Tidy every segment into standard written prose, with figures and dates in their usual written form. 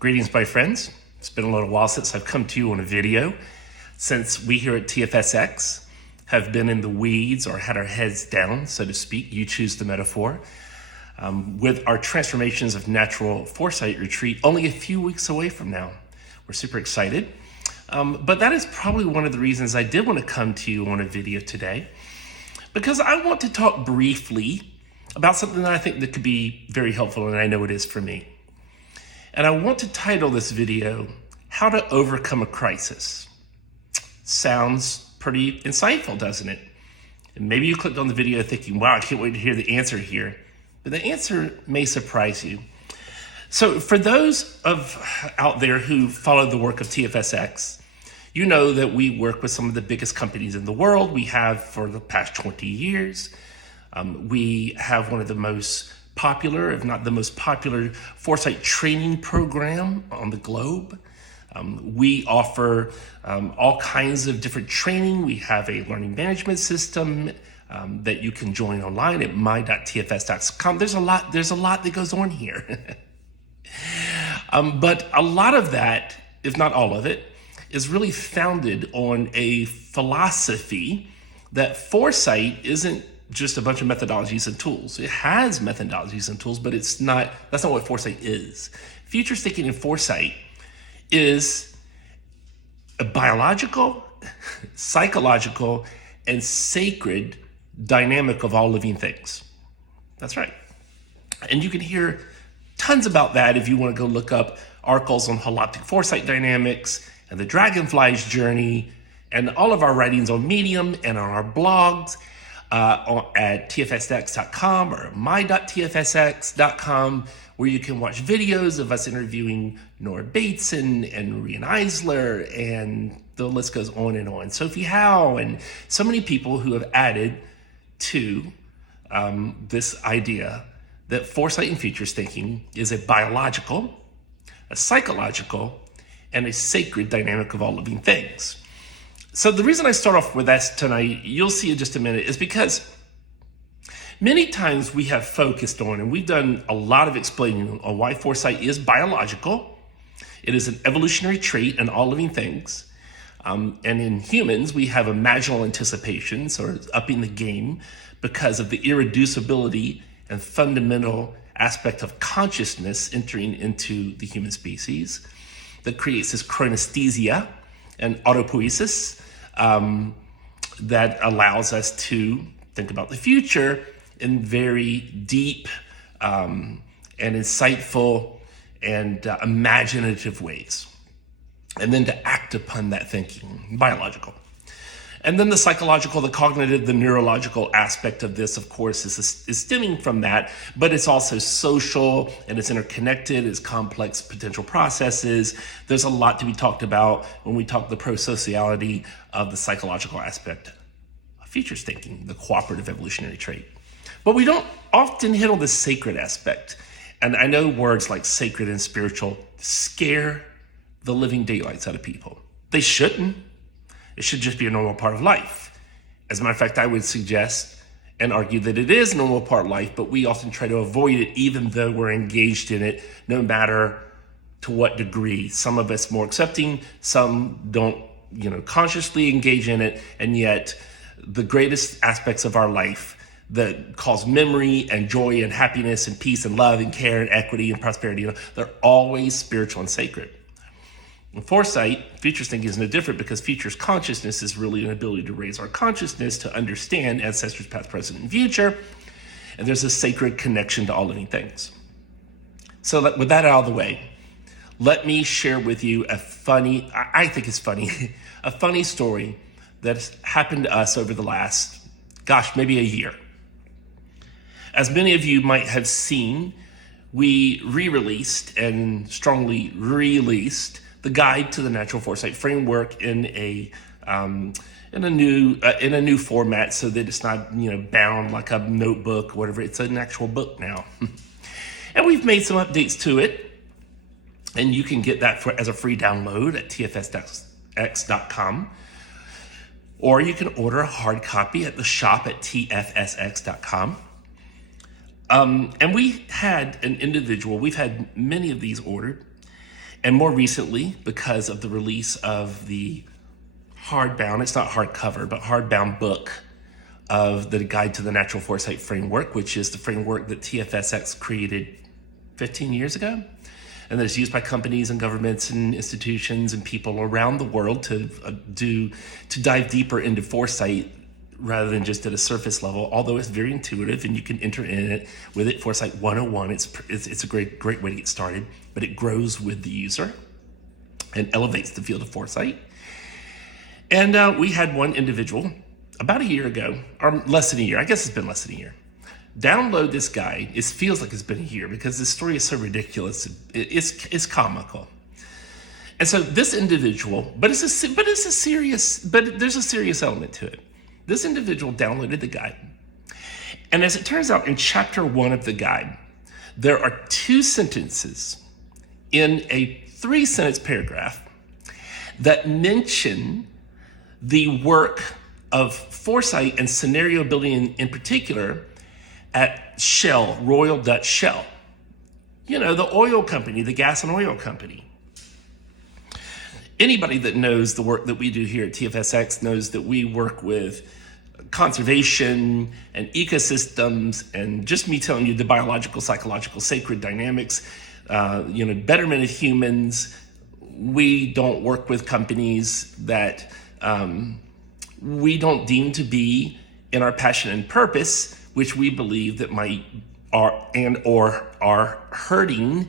Greetings, my friends. It's been a little while since I've come to you on a video, since we here at TFSX have been in the weeds or had our heads down, so to speak. You choose the metaphor. With our Transformations of Natural Foresight retreat only a few weeks away from now. We're super excited. But that is probably one of the reasons I did want to come to you on a video today, because I want to talk briefly about something that I think that could be very helpful, and I know it is for me. And I want to title this video, How to Overcome a Crisis. Sounds pretty insightful, doesn't it? And maybe you clicked on the video thinking, wow, I can't wait to hear the answer here. But the answer may surprise you. So for those out there who follow the work of TFSX, you know that we work with some of the biggest companies in the world. We have for the past 20 years. We have one of the most popular, if not the most popular, foresight training program on the globe. We offer all kinds of different training. We have a learning management system that you can join online at my.tfs.com. There's a lot that goes on here. But a lot of that, if not all of it, is really founded on a philosophy that foresight isn't just a bunch of methodologies and tools. It has methodologies and tools, but that's not what foresight is. Future thinking and foresight is a biological, psychological, and sacred dynamic of all living things. That's right. And you can hear tons about that if you want to go look up articles on holoptic foresight dynamics and the dragonfly's journey and all of our writings on Medium and on our blogs at tfsx.com or my.tfsx.com, where you can watch videos of us interviewing Nora Bateson and Rian Eisler, and the list goes on and on. Sophie Howe, and so many people who have added to this idea that foresight and futures thinking is a biological, a psychological, and a sacred dynamic of all living things. So the reason I start off with that tonight, you'll see in just a minute, is because many times we have focused on, and we've done a lot of explaining on why foresight is biological. It is an evolutionary trait in all living things. And in humans, we have imaginal anticipation, so upping the game because of the irreducibility and fundamental aspect of consciousness entering into the human species that creates this chronesthesia and autopoiesis that allows us to think about the future in very deep and insightful and imaginative ways, and then to act upon that thinking, biological. And then the psychological, the cognitive, the neurological aspect of this, of course, is stemming from that, but it's also social and it's interconnected, it's complex potential processes. There's a lot to be talked about when we talk the pro-sociality of the psychological aspect of futures thinking, the cooperative evolutionary trait. But we don't often hit on the sacred aspect. And I know words like sacred and spiritual scare the living daylights out of people. They shouldn't. It should just be a normal part of life. As a matter of fact, I would suggest and argue that it is a normal part of life, but we often try to avoid it even though we're engaged in it, no matter to what degree. Some of us more accepting, some don't, consciously engage in it, and yet the greatest aspects of our life that cause memory and joy and happiness and peace and love and care and equity and prosperity, they're always spiritual and sacred. In foresight, futures thinking is no different, because futures consciousness is really an ability to raise our consciousness to understand ancestors past, present, and future. And there's a sacred connection to all living things. So with that out of the way, let me share with you a funny story that's happened to us over the last, maybe a year. As many of you might have seen, we re-released and strongly released the guide to the natural foresight framework in a new format, so that it's not bound like a notebook or whatever. It's an actual book now, and we've made some updates to it, and you can get that as a free download at tfsx.com, or you can order a hard copy at the shop at tfsx.com. And we had an individual. We've had many of these ordered. And more recently, because of the release of the hardbound, it's not hardcover, but hardbound book of the Guide to the Natural Foresight Framework, which is the framework that TFSX created 15 years ago, and that is used by companies and governments and institutions and people around the world to dive deeper into foresight rather than just at a surface level. Although it's very intuitive and you can enter in it with it. Foresight 101. It's a great way to get started, but it grows with the user and elevates the field of foresight. And we had one individual about a year ago, or less than a year. I guess it's been less than a year. Download this guide. It feels like it's been a year because the story is so ridiculous. It's comical. And so this individual, but there's a serious element to it. This individual downloaded the guide. And as it turns out, in chapter 1 of the guide, there are 2 sentences in a 3-sentence paragraph that mention the work of foresight and scenario building in particular at Shell, Royal Dutch Shell. You know, the oil company, the gas and oil company. Anybody that knows the work that we do here at TFSX knows that we work with conservation and ecosystems, and just me telling you the biological, psychological, sacred dynamics, betterment of humans. We don't work with companies that we don't deem to be in our passion and purpose, which we believe that are hurting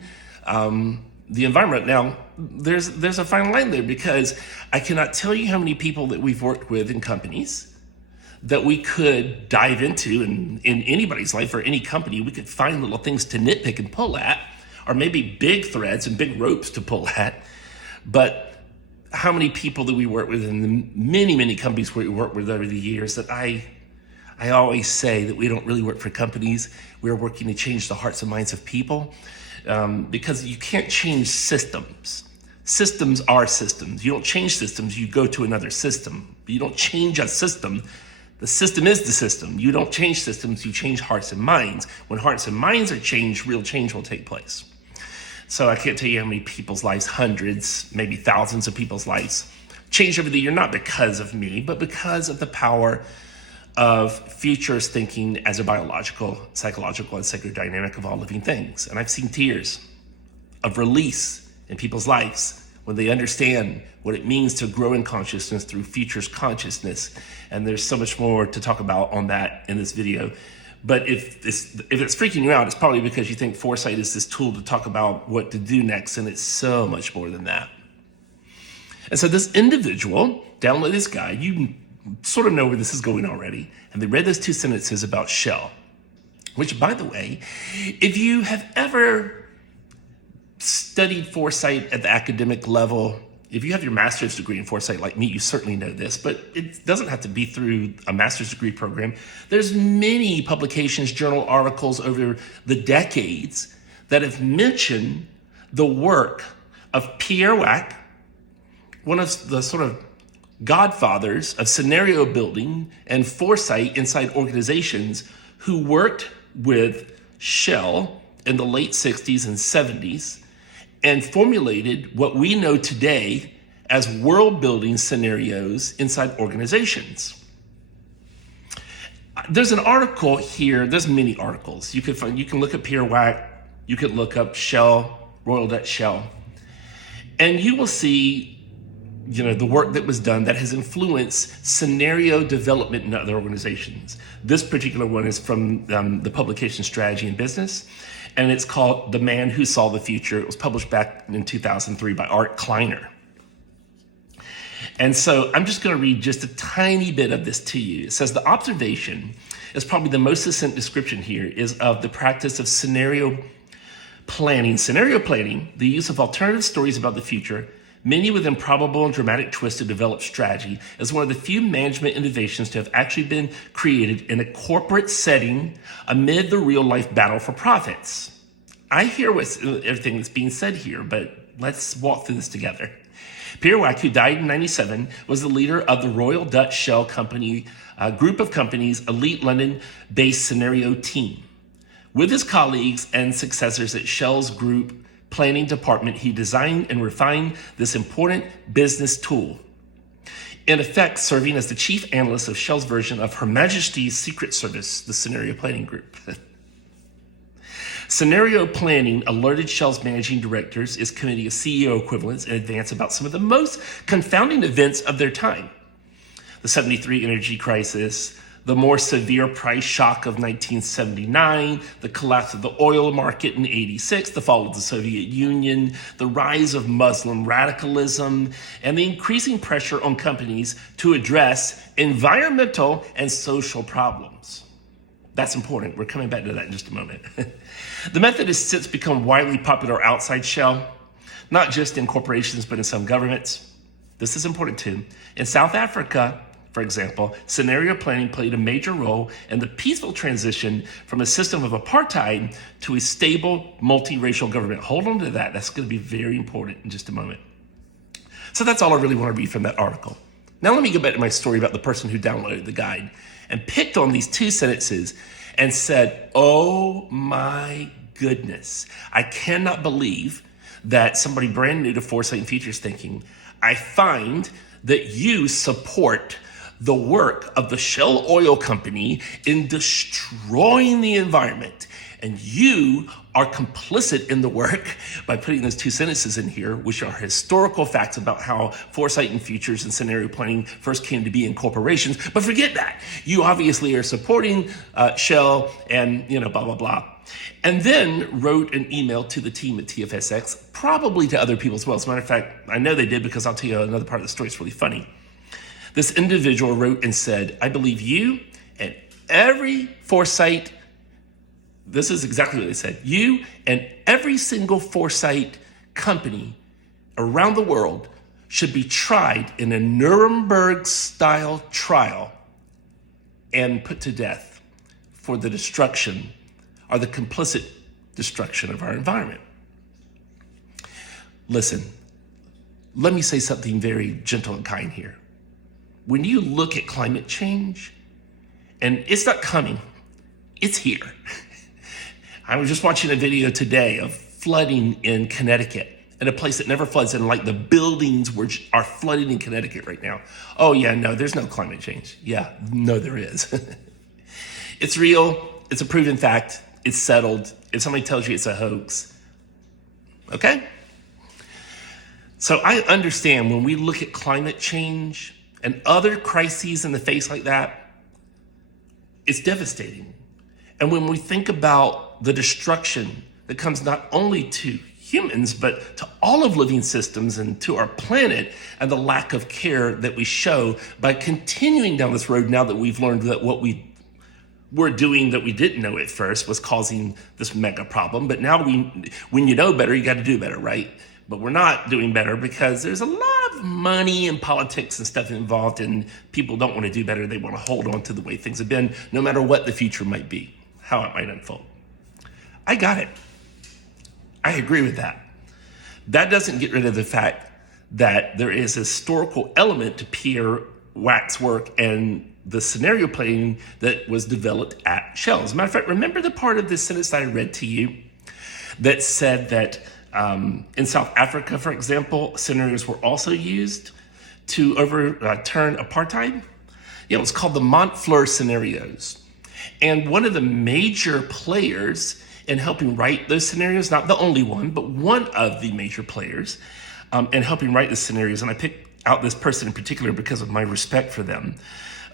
the environment. Now, there's a fine line there, because I cannot tell you how many people that we've worked with in companies that we could dive into in anybody's life or any company. We could find little things to nitpick and pull at, or maybe big threads and big ropes to pull at. But how many people that we work with in the many, many companies we work with over the years, that I always say that we don't really work for companies. We're working to change the hearts and minds of people, because you can't change systems. Systems are systems. You don't change systems, you go to another system. You don't change a system. The system is the system. You don't change systems, you change hearts and minds. When hearts and minds are changed, real change will take place. So I can't tell you how many people's lives, hundreds, maybe thousands of people's lives, changed over the year, not because of me, but because of the power of futurist thinking as a biological, psychological, and sacred dynamic of all living things. And I've seen tears of release in people's lives when they understand what it means to grow in consciousness through futurist consciousness. And there's so much more to talk about on that in this video. But if it's freaking you out, it's probably because you think foresight is this tool to talk about what to do next, and it's so much more than that. And so this individual downloaded this guide. You sort of know where this is going already. And they read those 2 sentences about Shell, which, by the way, if you have ever studied foresight at the academic level, if you have your master's degree in foresight like me, you certainly know this, but it doesn't have to be through a master's degree program. There's many publications, journal articles over the decades that have mentioned the work of Pierre Wack, one of the sort of godfathers of scenario building and foresight inside organizations, who worked with Shell in the late 60s and 70s and formulated what we know today as world building scenarios inside organizations. There's an article here, there's many articles. You can look at Pierre Wack, you could look up Shell, Royal Dutch Shell, and you will see the work that was done that has influenced scenario development in other organizations. This particular one is from the publication Strategy in Business, and it's called The Man Who Saw the Future. It was published back in 2003 by Art Kleiner. And so I'm just going to read just a tiny bit of this to you. It says, the observation is probably the most succinct description here, is of the practice of scenario planning. Scenario planning, the use of alternative stories about the future, many with improbable and dramatic twists to develop strategy, is one of the few management innovations to have actually been created in a corporate setting amid the real-life battle for profits. I hear everything that's being said here, but let's walk through this together. Pierre Wack, who died in 1997, was the leader of the Royal Dutch Shell Company, a group of companies' elite London-based scenario team. With his colleagues and successors at Shell's group planning department, he designed and refined this important business tool, in effect serving as the chief analyst of Shell's version of Her Majesty's Secret Service, the Scenario Planning Group. Scenario planning alerted Shell's managing directors, its committee of CEO equivalents, in advance about some of the most confounding events of their time. The 73 energy crisis, the more severe price shock of 1979, the collapse of the oil market in 86, the fall of the Soviet Union, the rise of Muslim radicalism, and the increasing pressure on companies to address environmental and social problems. That's important. We're coming back to that in just a moment. The method has since become widely popular outside Shell, not just in corporations, but in some governments. This is important too. In South Africa, for example, scenario planning played a major role in the peaceful transition from a system of apartheid to a stable, multiracial government. Hold on to that. That's going to be very important in just a moment. So that's all I really want to read from that article. Now let me go back to my story about the person who downloaded the guide and picked on these 2 sentences and said, oh my goodness, I cannot believe that somebody brand new to foresight and futures thinking, I find that you support the work of the Shell Oil Company in destroying the environment. And you are complicit in the work by putting those 2 sentences in here, which are historical facts about how foresight and futures and scenario planning first came to be in corporations. But forget that. You obviously are supporting Shell and, blah, blah, blah. And then wrote an email to the team at TFSX, probably to other people as well. As a matter of fact, I know they did because I'll tell you another part of the story. It's really funny. This individual wrote and said, I believe you and every foresight. This is exactly what they said. You and every single foresight company around the world should be tried in a Nuremberg-style trial and put to death for the destruction or the complicit destruction of our environment. Listen, let me say something very gentle and kind here. When you look at climate change, and it's not coming, it's here. I was just watching a video today of flooding in Connecticut, in a place that never floods, and like the buildings are flooding in Connecticut right now. Oh yeah, no, there's no climate change. Yeah, no, there is. It's real, it's a proven fact, it's settled. If somebody tells you it's a hoax, okay? So I understand when we look at climate change and other crises in the face like that, it's devastating. And when we think about the destruction that comes not only to humans, but to all of living systems and to our planet, and the lack of care that we show by continuing down this road now that we've learned that what we were doing that we didn't know at first was causing this mega problem. But now when you know better, you got to do better, right? But we're not doing better because there's a lot of money and politics and stuff involved, and people don't want to do better. They want to hold on to the way things have been, no matter what the future might be, how it might unfold. I got it. I agree with that. That doesn't get rid of the fact that there is a historical element to Pierre Wack's work and the scenario planning that was developed at Shell. As a matter of fact, remember the part of this sentence that I read to you that said that in South Africa, for example, scenarios were also used to overturn apartheid? It's called the Montfleur scenarios. And one of the major players in helping write those scenarios, not the only one, but one of the major players in helping write the scenarios, and I picked out this person in particular because of my respect for them,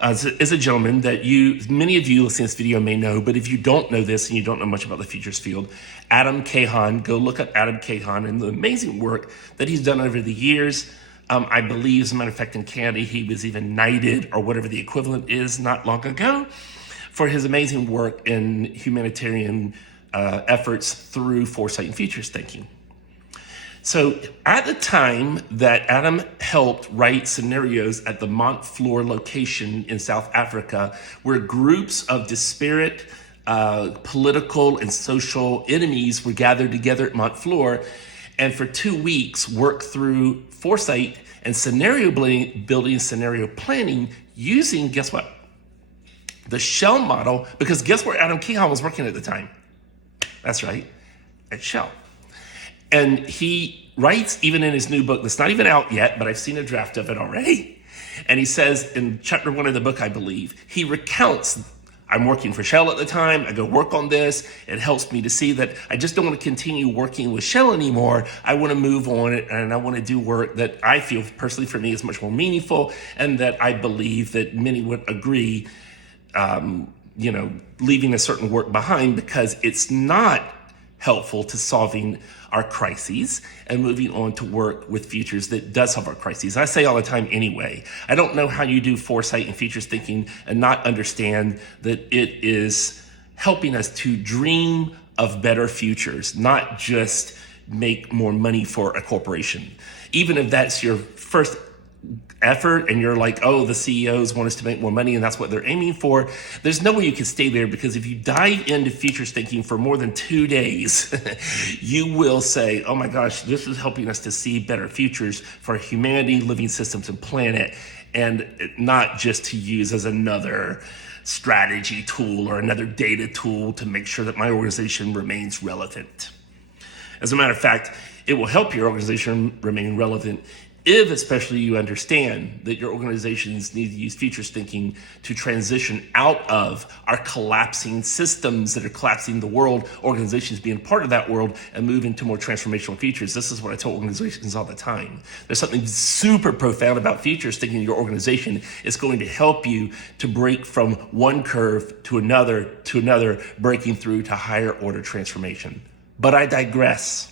is a gentleman that many of you listening to this video may know, but if you don't know this and you don't know much about the futures field, Adam Cahan. Go look up Adam Cahan and the amazing work that he's done over the years. I believe, as a matter of fact, in Canada, he was even knighted or whatever the equivalent is not long ago for his amazing work in humanitarian efforts through foresight and futures thinking. So at the time that Adam helped write scenarios at the Montfleur location in South Africa, where groups of disparate political and social enemies were gathered together at Montfleur, and for 2 weeks worked through foresight and scenario building, scenario planning using, guess what? The Shell model, because guess where Adam Cahan was working at the time? That's right, at Shell. And he writes, even in his new book that's not even out yet, but I've seen a draft of it already. And he says in chapter 1 of the book, I believe, he recounts, I'm working for Shell at the time. I go work on this. It helps me to see that I just don't want to continue working with Shell anymore. I want to move on it, and I want to do work that I feel personally for me is much more meaningful, and that I believe that many would agree, leaving a certain work behind because it's not helpful to solving our crises and moving on to work with futures that does solve our crises. I say all the time anyway, I don't know how you do foresight and futures thinking and not understand that it is helping us to dream of better futures, not just make more money for a corporation. Even if that's your first effort and you're like, oh, the CEOs want us to make more money and that's what they're aiming for, there's no way you can stay there, because if you dive into futures thinking for more than 2 days, you will say, oh my gosh, this is helping us to see better futures for humanity, living systems, and planet, and not just to use as another strategy tool or another data tool to make sure that my organization remains relevant. As a matter of fact, it will help your organization remain relevant if especially you understand that your organizations need to use futures thinking to transition out of our collapsing systems that are collapsing the world, organizations being part of that world, and move into more transformational futures. This is what I tell organizations all the time. There's something super profound about futures thinking in your organization. It's going to help you to break from one curve to another, breaking through to higher order transformation. But I digress.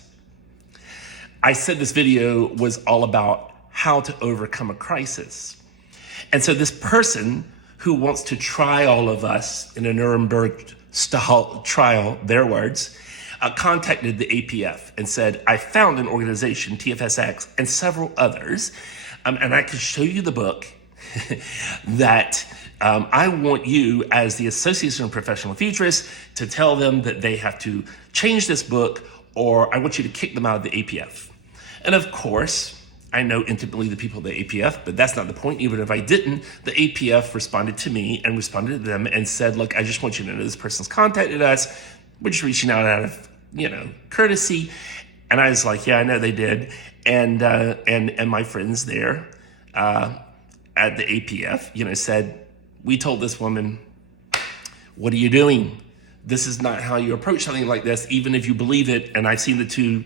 I said this video was all about how to overcome a crisis. And so this person who wants to try all of us in a Nuremberg style trial, their words, contacted the APF and said, I found an organization, TFSX, and several others, and I can show you the book that I want you, as the Association of Professional Futurists, to tell them that they have to change this book, or I want you to kick them out of the APF. And of course, I know intimately the people of the APF, but that's not the point. Even if I didn't, the APF responded to me and responded to them and said, look, I just want you to know this person's contacted us. We're just reaching out of, courtesy. And I was like, yeah, I know they did. And my friends there at the APF, said, we told this woman, what are you doing? This is not how you approach something like this, even if you believe it. And I've seen the two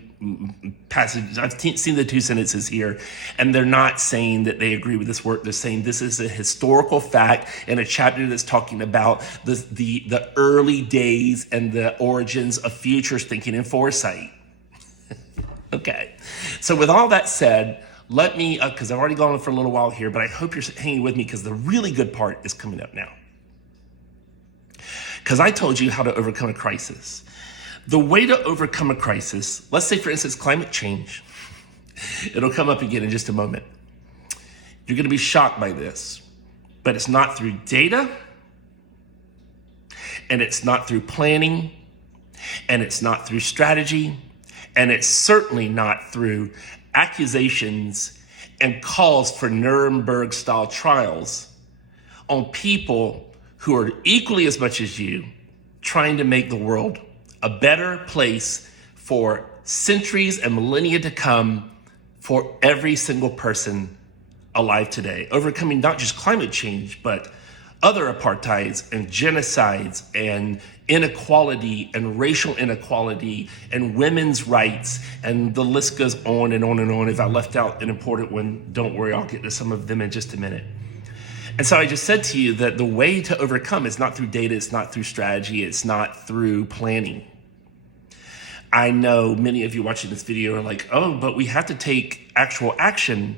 passages, I've seen the two sentences here, and they're not saying that they agree with this work. They're saying this is a historical fact in a chapter that's talking about the early days and the origins of futures thinking and foresight. Okay, so with all that said, let me, because I've already gone on for a little while here, but I hope you're hanging with me because the really good part is coming up now. Because I told you how to overcome a crisis. The way to overcome a crisis, let's say for instance, climate change. It'll come up again in just a moment. You're gonna be shocked by this, but it's not through data, and it's not through planning, and it's not through strategy, and it's certainly not through accusations and calls for Nuremberg style trials on people who are equally as much as you trying to make the world a better place for centuries and millennia to come for every single person alive today. Overcoming not just climate change, but other apartheids and genocides and inequality and racial inequality and women's rights, and the list goes on and on and on. If I left out an important one, don't worry, I'll get to some of them in just a minute. And so I just said to you that the way to overcome is not through data, it's not through strategy, it's not through planning. I know many of you watching this video are like, oh, but we have to take actual action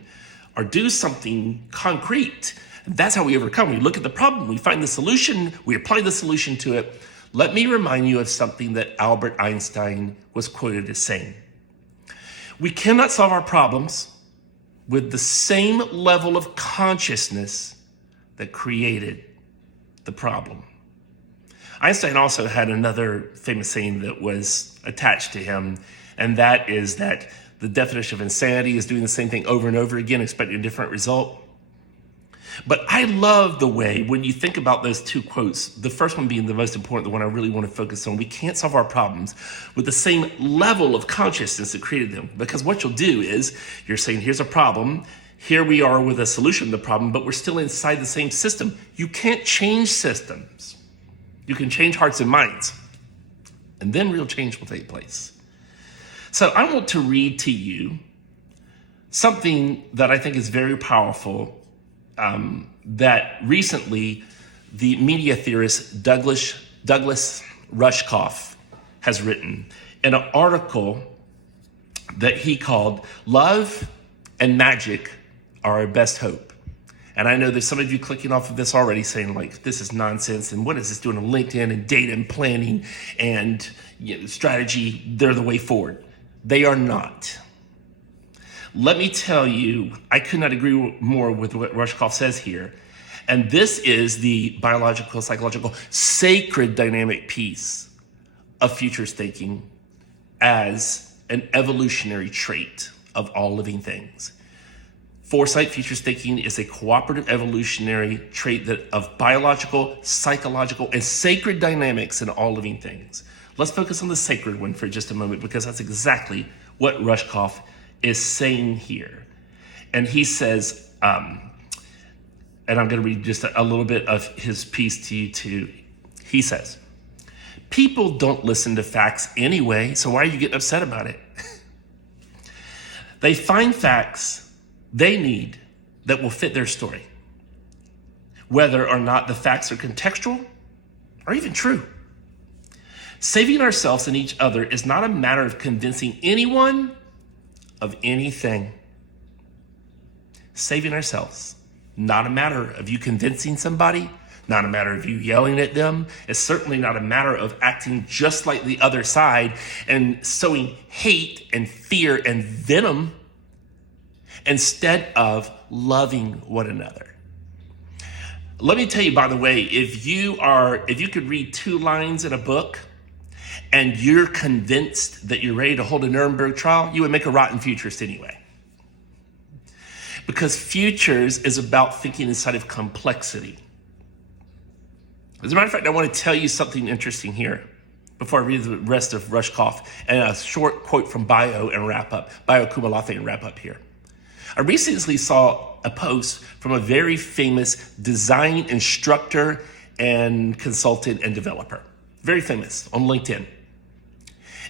or do something concrete. That's how we overcome. We look at the problem, we find the solution, we apply the solution to it. Let me remind you of something that Albert Einstein was quoted as saying. We cannot solve our problems with the same level of consciousness that created the problem. Einstein also had another famous saying that was attached to him, and that is that the definition of insanity is doing the same thing over and over again, expecting a different result. But I love the way, when you think about those two quotes, the first one being the most important, the one I really want to focus on, we can't solve our problems with the same level of consciousness that created them. Because what you'll do is, you're saying, here's a problem, here we are with a solution to the problem, but we're still inside the same system. You can't change systems. You can change hearts and minds, and then real change will take place. So I want to read to you something that I think is very powerful, that recently the media theorist Douglas Rushkoff has written in an article that he called "Love and Magic Are Our Best Hope." And I know there's some of you clicking off of this already saying, like, this is nonsense, and what is this doing on LinkedIn, and data and planning and strategy, they're the way forward. They are not. Let me tell you, I could not agree more with what Rushkoff says here. And this is the biological, psychological, sacred dynamic piece of futurist thinking as an evolutionary trait of all living things. Foresight futurist thinking is a cooperative evolutionary trait of biological, psychological, and sacred dynamics in all living things. Let's focus on the sacred one for just a moment, because that's exactly what Rushkoff is saying here. And he says, and I'm going to read just a little bit of his piece to you too. He says, people don't listen to facts anyway, so why are you getting upset about it? They find facts they need that will fit their story, whether or not the facts are contextual or even true. Saving ourselves and each other is not a matter of convincing anyone of anything. Saving ourselves, not a matter of you convincing somebody, not a matter of you yelling at them. It's certainly not a matter of acting just like the other side and sowing hate and fear and venom instead of loving one another. Let me tell you, by the way, if you could read 2 lines in a book and you're convinced that you're ready to hold a Nuremberg trial, you would make a rotten futurist anyway. Because futures is about thinking inside of complexity. As a matter of fact, I want to tell you something interesting here before I read the rest of Rushkoff and a short quote from Bio Kumalafe and wrap up here. I recently saw a post from a very famous design instructor and consultant and developer, very famous, on LinkedIn.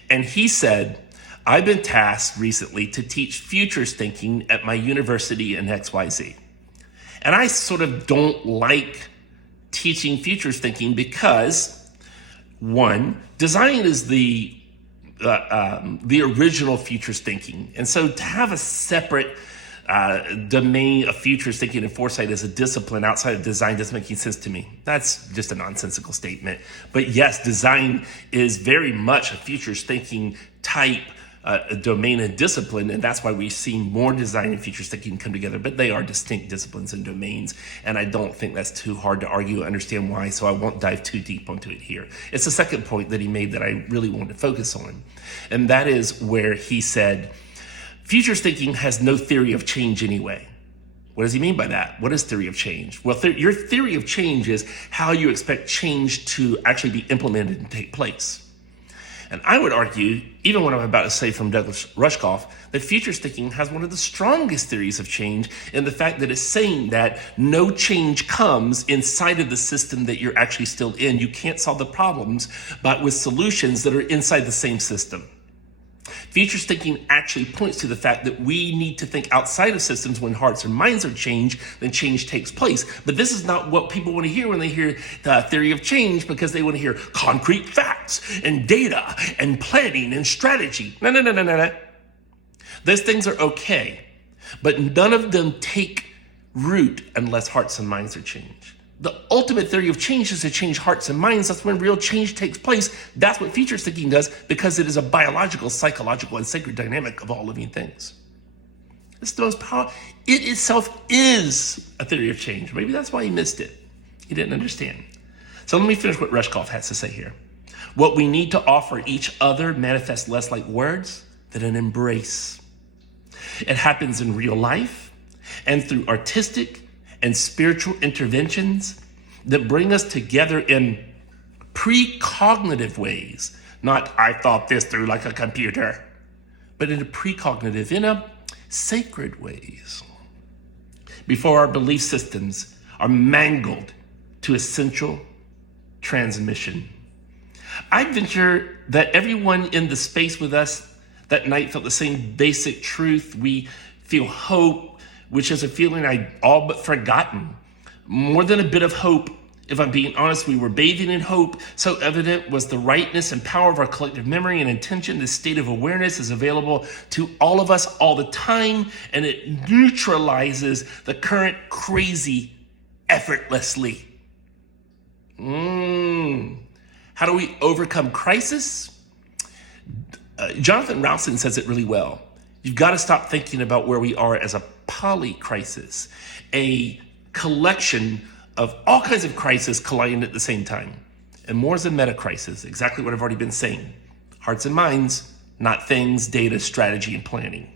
And he said, I've been tasked recently to teach futurist thinking at my university in XYZ. And I sort of don't like teaching futurist thinking because, one, design is the original futurist thinking. And so to have a separate domain of futurist thinking and foresight as a discipline outside of design doesn't make any sense to me. That's just a nonsensical statement. But yes, design is very much a futurist thinking type domain and discipline, and that's why we've seen more design and futurist thinking come together, but they are distinct disciplines and domains, and I don't think that's too hard to argue and understand why, so I won't dive too deep onto it here. It's the second point that he made that I really wanted to focus on, and that is where he said, futurist thinking has no theory of change anyway. What does he mean by that? What is theory of change? Well, your theory of change is how you expect change to actually be implemented and take place. And I would argue, even what I'm about to say from Douglas Rushkoff, that futurist thinking has one of the strongest theories of change in the fact that it's saying that no change comes inside of the system that you're actually still in. You can't solve the problems, but with solutions that are inside the same system. Futurist thinking actually points to the fact that we need to think outside of systems when hearts and minds are changed, then change takes place. But this is not what people want to hear when they hear the theory of change, because they want to hear concrete facts and data and planning and strategy. No. Those things are okay, but none of them take root unless hearts and minds are changed. The ultimate theory of change is to change hearts and minds. That's when real change takes place. That's what futurist thinking does, because it is a biological, psychological, and sacred dynamic of all living things. It's the most powerful. It itself is a theory of change. Maybe that's why he missed it. He didn't understand. So let me finish what Rushkoff has to say here. What we need to offer each other manifests less like words than an embrace. It happens in real life and through artistic and spiritual interventions that bring us together in precognitive ways. Not, I thought this through like a computer, but in a precognitive, in a sacred ways. Before our belief systems are mangled to essential transmission. I venture that everyone in the space with us that night felt the same basic truth. We feel hope, which is a feeling I'd all but forgotten. More than a bit of hope, if I'm being honest, we were bathing in hope. So evident was the rightness and power of our collective memory and intention. This state of awareness is available to all of us all the time, and it neutralizes the current crazy effortlessly. How do we overcome crisis? Jonathan Rowson says it really well. You've got to stop thinking about where we are as a polycrisis, a collection of all kinds of crises colliding at the same time. And more as a metacrisis, exactly what I've already been saying. Hearts and minds, not things, data, strategy, and planning.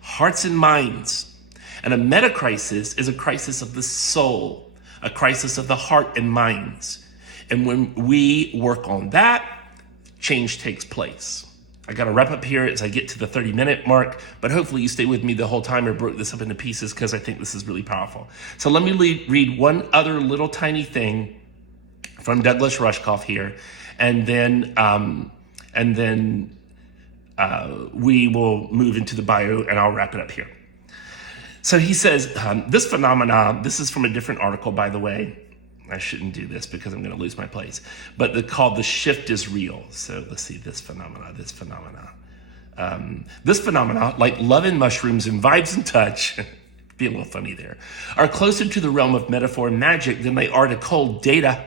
Hearts and minds. And a metacrisis is a crisis of the soul, a crisis of the heart and minds. And when we work on that, change takes place. I got to wrap up here as I get to the 30-minute mark, but hopefully you stay with me the whole time or broke this up into pieces because I think this is really powerful. So let me read one other little tiny thing from Douglas Rushkoff here, and then we will move into the bio and I'll wrap it up here. So he says, this phenomena, this is from a different article, by the way. I shouldn't do this because I'm going to lose my place. But they're called The Shift is Real. So let's see, this phenomena. This phenomena, like love and mushrooms and vibes and touch, be a little funny there, are closer to the realm of metaphor and magic than they are to cold data.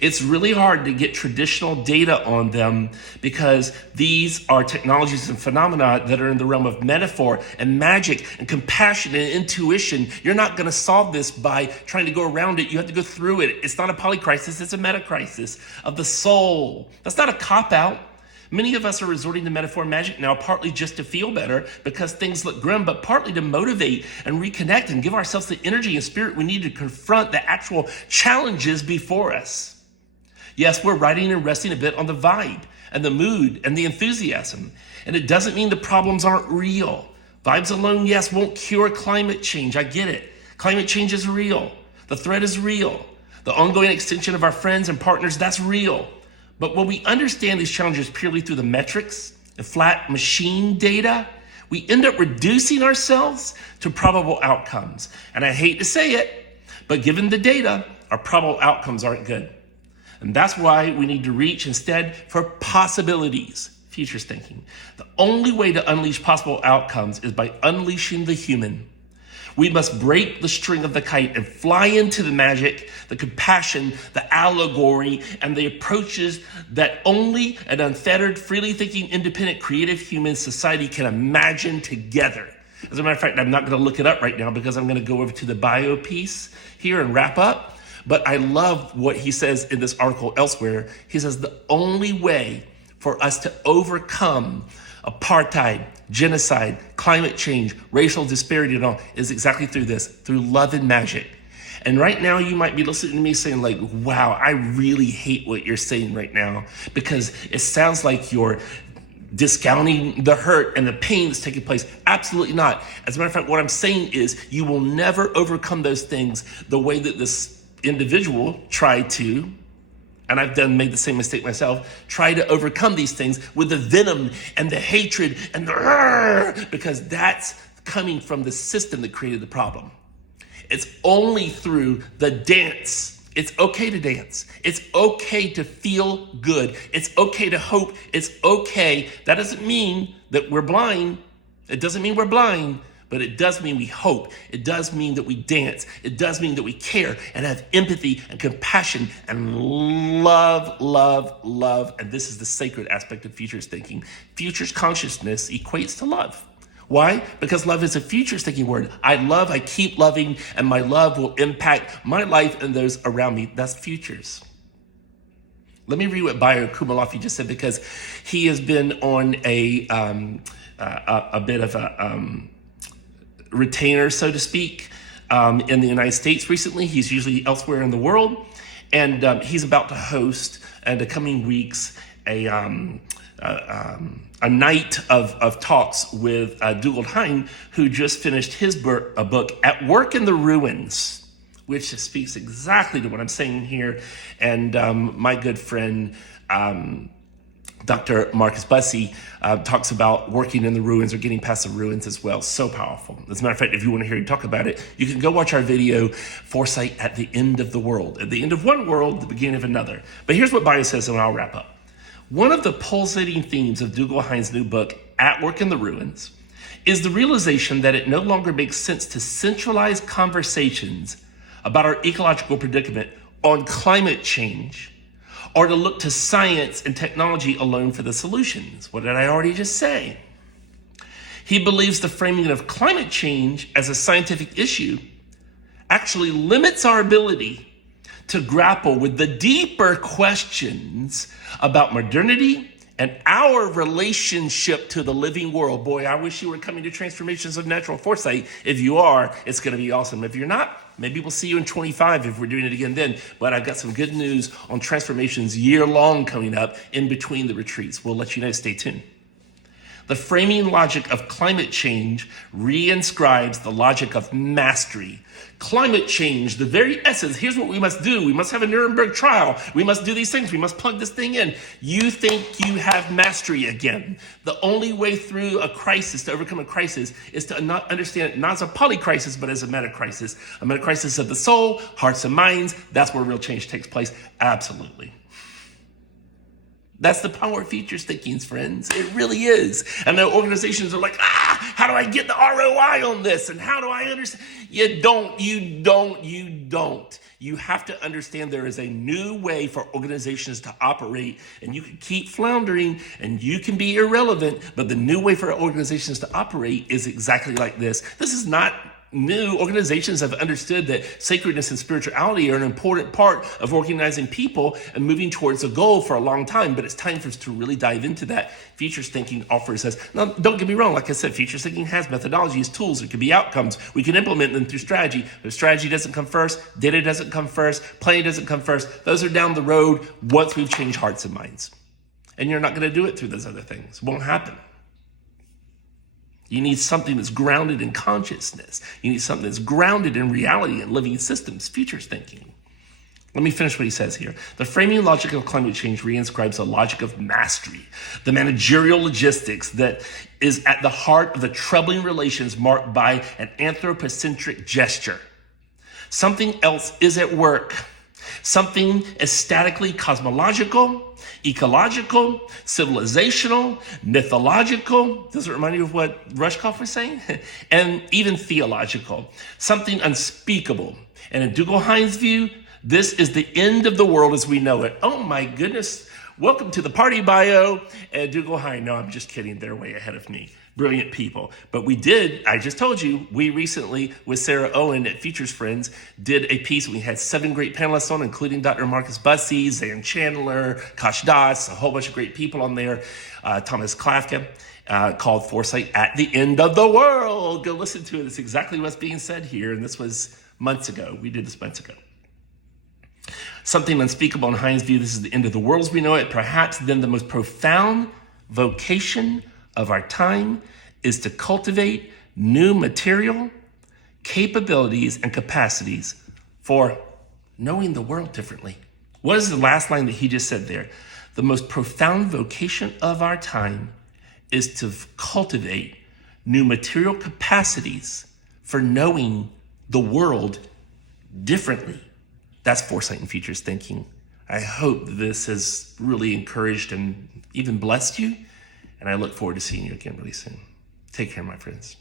It's really hard to get traditional data on them because these are technologies and phenomena that are in the realm of metaphor and magic and compassion and intuition. You're not going to solve this by trying to go around it. You have to go through it. It's not a polycrisis, it's a metacrisis of the soul. That's not a cop-out. Many of us are resorting to metaphor and magic now, partly just to feel better because things look grim, but partly to motivate and reconnect and give ourselves the energy and spirit we need to confront the actual challenges before us. Yes, we're riding and resting a bit on the vibe and the mood and the enthusiasm. And it doesn't mean the problems aren't real. Vibes alone, yes, won't cure climate change. I get it. Climate change is real. The threat is real. The ongoing extinction of our friends and partners, that's real. But when we understand these challenges purely through the metrics and flat machine data, we end up reducing ourselves to probable outcomes. And I hate to say it, but given the data, our probable outcomes aren't good. And that's why we need to reach instead for possibilities, futurist thinking. The only way to unleash possible outcomes is by unleashing the human. We must break the string of the kite and fly into the magic, the compassion, the allegory, and the approaches that only an unfettered, freely thinking, independent, creative human society can imagine together. As a matter of fact, I'm not going to look it up right now because I'm going to go over to the bio piece here and wrap up. But I love what he says in this article elsewhere. He says the only way for us to overcome apartheid, genocide, climate change, racial disparity and all is exactly through this, through love and magic. And right now you might be listening to me saying like, wow, I really hate what you're saying right now because it sounds like you're discounting the hurt and the pain that's taking place. Absolutely not. As a matter of fact, what I'm saying is you will never overcome those things the way that this individual tried to, and I've made the same mistake myself, try to overcome these things with the venom and the hatred and the because that's coming from the system that created the problem. It's only through the dance. It's okay to dance. It's okay to feel good. It's okay to hope. It's okay. That doesn't mean that we're blind. It doesn't mean we're blind. But it does mean we hope. It does mean that we dance. It does mean that we care and have empathy and compassion and love. And this is the sacred aspect of futurist thinking. Futurist consciousness equates to love. Why? Because love is a futurist thinking word. I love, I keep loving, and my love will impact my life and those around me. That's futures. Let me read what Bayo Kumalafi just said because he has been on a bit of a retainer, so to speak, in the United States recently. He's usually elsewhere in the world. And he's about to host in the coming weeks a night of talks with Dougald Hine, who just finished his book, At Work in the Ruins, which speaks exactly to what I'm saying here. And my good friend, Dr. Marcus Bussey, talks about working in the ruins or getting past the ruins as well. So powerful. As a matter of fact, if you want to hear him talk about it, you can go watch our video, Foresight at the End of the World. At the end of one world, the beginning of another. But here's what Bio says, and I'll wrap up. One of the pulsating themes of Dougald Hine's new book, At Work in the Ruins, is the realization that it no longer makes sense to centralize conversations about our ecological predicament on climate change, or to look to science and technology alone for the solutions. What did I already just say? He believes the framing of climate change as a scientific issue actually limits our ability to grapple with the deeper questions about modernity and our relationship to the living world. Boy, I wish you were coming to Transformations of Natural Foresight. If you are, it's going to be awesome. If you're not, maybe we'll see you in 25 if we're doing it again then. But I've got some good news on Transformations year-long coming up in between the retreats. We'll let you know. Stay tuned. The framing logic of climate change reinscribes the logic of mastery. Climate change, the very essence, here's what we must do. We must have a Nuremberg trial. We must do these things. We must plug this thing in. You think you have mastery again. The only way through a crisis, to overcome a crisis, is to not understand it not as a polycrisis, but as a metacrisis. A metacrisis of the soul, hearts and minds. That's where real change takes place. Absolutely. That's the power of futures thinking, friends. It really is. And the organizations are like, how do I get the ROI on this? And how do I understand? You don't. You have to understand there is a new way for organizations to operate, and you can keep floundering and you can be irrelevant, but the new way for organizations to operate is exactly like this. This is not new. Organizations have understood that sacredness and spirituality are an important part of organizing people and moving towards a goal for a long time, but it's time for us to really dive into that. Futures thinking offers us, now don't get me wrong, like I said, futures thinking has methodologies, tools, it could be outcomes. We can implement them through strategy. But strategy doesn't come first, data doesn't come first, planning doesn't come first. Those are down the road once we've changed hearts and minds. And you're not going to do it through those other things. It won't happen. You need something that's grounded in consciousness. You need something that's grounded in reality and living systems, futures thinking. Let me finish what he says here. The framing logic of climate change reinscribes a logic of mastery, the managerial logistics that is at the heart of the troubling relations marked by an anthropocentric gesture. Something else is at work. Something aesthetically cosmological, ecological, civilizational, mythological. Does it remind you of what Rushkoff was saying? And even theological. Something unspeakable. And in Dougald Hine's view, this is the end of the world as we know it. Oh my goodness. Welcome to the party, Bio and Dougald Hine. No, I'm just kidding. They're way ahead of me. Brilliant people. But we did, I just told you, we recently, with Sarah Owen at Futures Friends, did a piece. We had 7 great panelists on, including Dr. Marcus Bussey, Zan Chandler, Kosh Das, a whole bunch of great people on there, Thomas Klafka, called Foresight at the End of the World. Go listen to it. It's exactly what's being said here. And this was months ago. We did this months ago. Something unspeakable in Hine's view. This is the end of the world as we know it. Perhaps then the most profound vocation of our time is to cultivate new material, capabilities, and capacities for knowing the world differently. What is the last line that he just said there? The most profound vocation of our time is to cultivate new material capacities for knowing the world differently. That's foresight and futures thinking. I hope this has really encouraged and even blessed you. And I look forward to seeing you again really soon. Take care, my friends.